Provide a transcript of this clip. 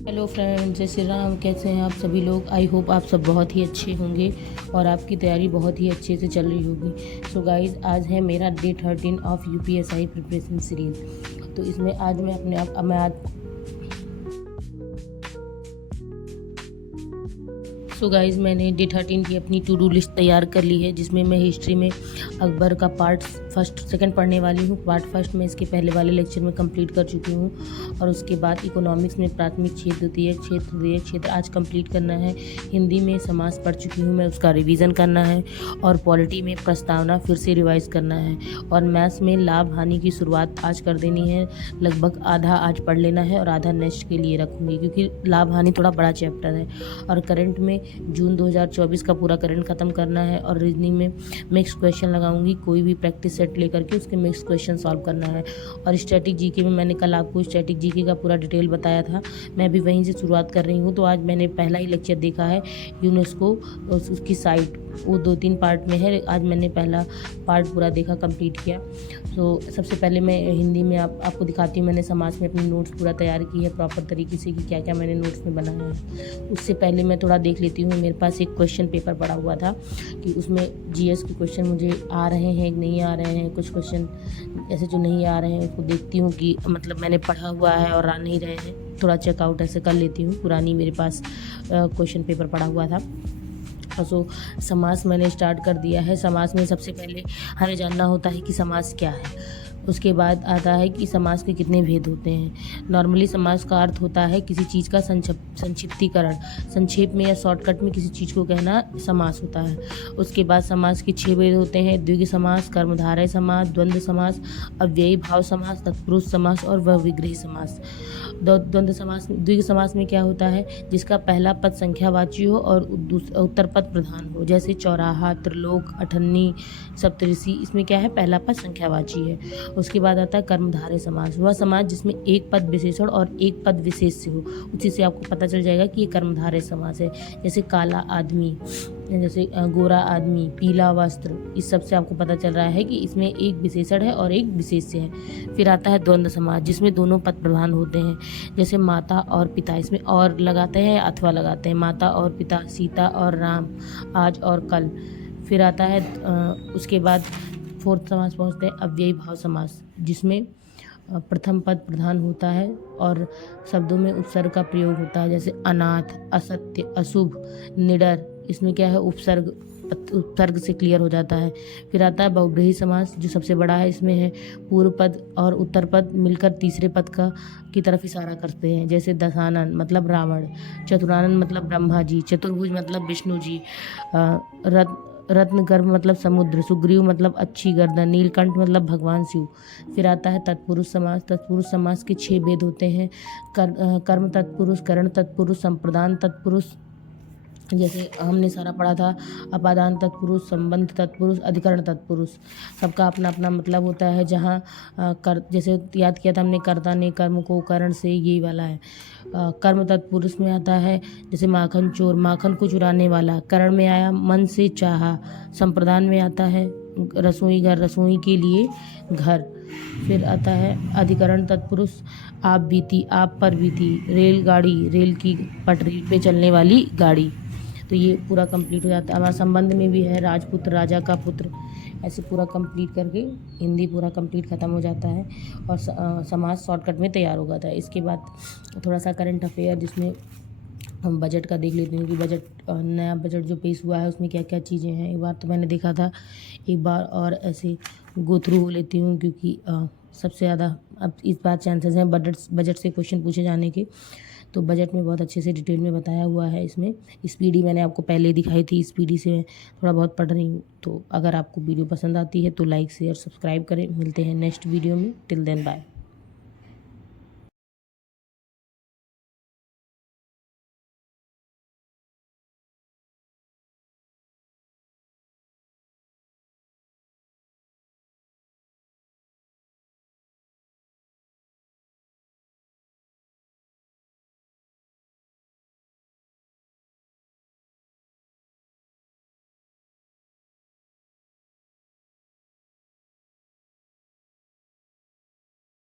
Hello friends, जय श्री राम। कैसे हैं आप सभी लोग? आई होप आप सब बहुत ही अच्छे होंगे और आपकी तैयारी बहुत ही अच्छे से चल रही होगी। सो गाइस, आज है मेरा day 13 of UPSI preparation series. तो इसमें आज मैं आज सो गाइज़, मैंने डे 13 की अपनी टू डू लिस्ट तैयार कर ली है, जिसमें मैं हिस्ट्री में अकबर का पार्ट फर्स्ट सेकंड पढ़ने वाली हूँ। पार्ट फर्स्ट में इसके पहले वाले लेक्चर में कंप्लीट कर चुकी हूँ और उसके बाद इकोनॉमिक्स में प्राथमिक क्षेत्र, द्वितीय क्षेत्र आज कंप्लीट करना है। हिंदी में समास पढ़ चुकी हूँ मैं, उसका रिवीजन करना है और पॉलिटी में प्रस्तावना फिर से रिवाइज करना है और मैथ्स में लाभ हानि की शुरुआत आज कर देनी है। लगभग आधा आज पढ़ लेना है और आधा नेक्स्ट के लिए रखूँगी, क्योंकि लाभ हानि थोड़ा बड़ा चैप्टर है। और करंट में जून 2024 का पूरा करंट ख़त्म करना है और रीजनिंग में मिक्स क्वेश्चन लगाऊंगी। कोई भी प्रैक्टिस सेट लेकर के उसके मिक्स क्वेश्चन सॉल्व करना है। और स्टैटिक जीके में मैंने कल आपको स्टैटिक जीके का पूरा डिटेल बताया था, मैं भी वहीं से शुरुआत कर रही हूँ। तो आज मैंने पहला ही लेक्चर देखा है यूनेस्को, उसकी साइट, वो 2-3 पार्ट में है। आज मैंने पहला पार्ट पूरा देखा, कंप्लीट किया। तो सबसे पहले मैं हिंदी में आपको दिखाती हूँ। मैंने समाज में अपनी नोट्स पूरा तैयार की है प्रॉपर तरीके से कि क्या क्या मैंने नोट्स में बनाया है। उससे पहले मैं थोड़ा देख लेती हूँ। मेरे पास एक क्वेश्चन पेपर पड़ा हुआ था कि उसमें जीएस के क्वेश्चन मुझे आ रहे हैं कि नहीं आ रहे हैं। कुछ क्वेश्चन ऐसे जो नहीं आ रहे हैं उसको देखती हूँ कि मतलब मैंने पढ़ा हुआ है और आ नहीं रहे हैं, थोड़ा चेकआउट ऐसे कर लेती हूँ। पुरानी मेरे पास क्वेश्चन पेपर पड़ा हुआ था। सो समास मैंने स्टार्ट कर दिया है। समास में सबसे पहले हमें जानना होता है कि समास क्या है। उसके बाद आता है कि समास के कितने भेद होते हैं। नॉर्मली समास का अर्थ होता है किसी चीज़ का संक्षिप्तीकरण, संक्षेप में या शॉर्टकट में किसी चीज़ को कहना समास होता है। उसके बाद समास के 6 भेद होते हैं: द्विगु समास, कर्मधारय समास, द्वंद्व समास, अव्ययी भाव समास, तत्पुरुष समास और विग्रही समास। द्वंद्व समास, द्विगु समास में क्या होता है? जिसका पहला पद संख्यावाची हो और उत्तर पद प्रधान हो, जैसे चौराहा, त्रिलोक, अठन्नी, सप्तऋषि। इसमें क्या है? पहला पद संख्यावाची है। उसके बाद आता है कर्मधारय समास, वह समास जिसमें एक पद विशेषण और एक पद विशेष से हो। उसी से आपको पता चल जाएगा कि ये कर्मधारय समास है। जैसे काला आदमी, जैसे गोरा आदमी, पीला वस्त्र, इस सब से आपको पता चल रहा है कि इसमें एक विशेषण है और एक विशेष्य है। फिर आता है द्वंद्व समास, जिसमें दोनों पद प्रधान होते हैं, जैसे माता और पिता। इसमें और लगाते हैं या अथवा लगाते हैं। माता और पिता, सीता और राम, आज और कल। फिर आता है उसके बाद फोर्थ समास पहुँचते हैं, अव्ययी भाव समास, जिसमें प्रथम पद प्रधान होता है और शब्दों में उपसर्ग का प्रयोग होता है, जैसे अनाथ, असत्य, अशुभ, निडर। इसमें क्या है? उपसर्ग से क्लियर हो जाता है। फिर आता है बहुब्रीहि समास, जो सबसे बड़ा है। इसमें है पूर्व पद और उत्तर पद मिलकर तीसरे पद की तरफ इशारा करते हैं, जैसे दशानन मतलब रावण, चतुरानन मतलब ब्रह्मा जी, चतुर्भुज मतलब विष्णु जी, रत्नगर्भ मतलब समुद्र, सुग्रीव मतलब अच्छी गर्दन, नीलकंठ मतलब भगवान शिव। फिर आता है तत्पुरुष समास। तत्पुरुष समास के 6 भेद होते हैं: कर्म तत्पुरुष, करण तत्पुरुष, संप्रदान तत्पुरुष, जैसे हमने सारा पढ़ा था, अपादान तत्पुरुष, संबंध तत्पुरुष, अधिकरण तत्पुरुष। सबका अपना अपना मतलब होता है। जहाँ जैसे याद किया था हमने, कर्ता ने कर्म को करण से, यही वाला है। कर्म तत्पुरुष में आता है जैसे माखन चोर, माखन को चुराने वाला। करण में आया मन से चाहा। संप्रदान में आता है रसोई घर, रसोई के लिए घर। फिर आता है अधिकरण तत्पुरुष, आप बीती, आप पर बीती, रेलगाड़ी, रेल की पटरी पे चलने वाली गाड़ी। तो ये पूरा कंप्लीट हो जाता है। हमारा संबंध में भी है राजपुत्र, राजा का पुत्र। ऐसे पूरा कंप्लीट करके हिंदी पूरा कंप्लीट ख़त्म हो जाता है और समास शॉर्टकट में तैयार हो जाता है। इसके बाद थोड़ा सा करंट अफेयर, जिसमें हम बजट का देख लेते हैं कि बजट, नया बजट जो पेश हुआ है उसमें क्या क्या चीज़ें हैं। एक बार तो मैंने देखा था, एक बार और ऐसे गो थ्रू हो लेती हूँ, क्योंकि सबसे ज़्यादा अब इस बार चांसेस हैं बजट से क्वेश्चन पूछे जाने के। तो बजट में बहुत अच्छे से डिटेल में बताया हुआ है। इसमें स्पीडी मैंने आपको पहले दिखाई थी, स्पीडी से मैं थोड़ा बहुत पढ़ रही हूँ। तो अगर आपको वीडियो पसंद आती है तो लाइक शेयर सब्सक्राइब करें। मिलते हैं नेक्स्ट वीडियो में। Till then bye.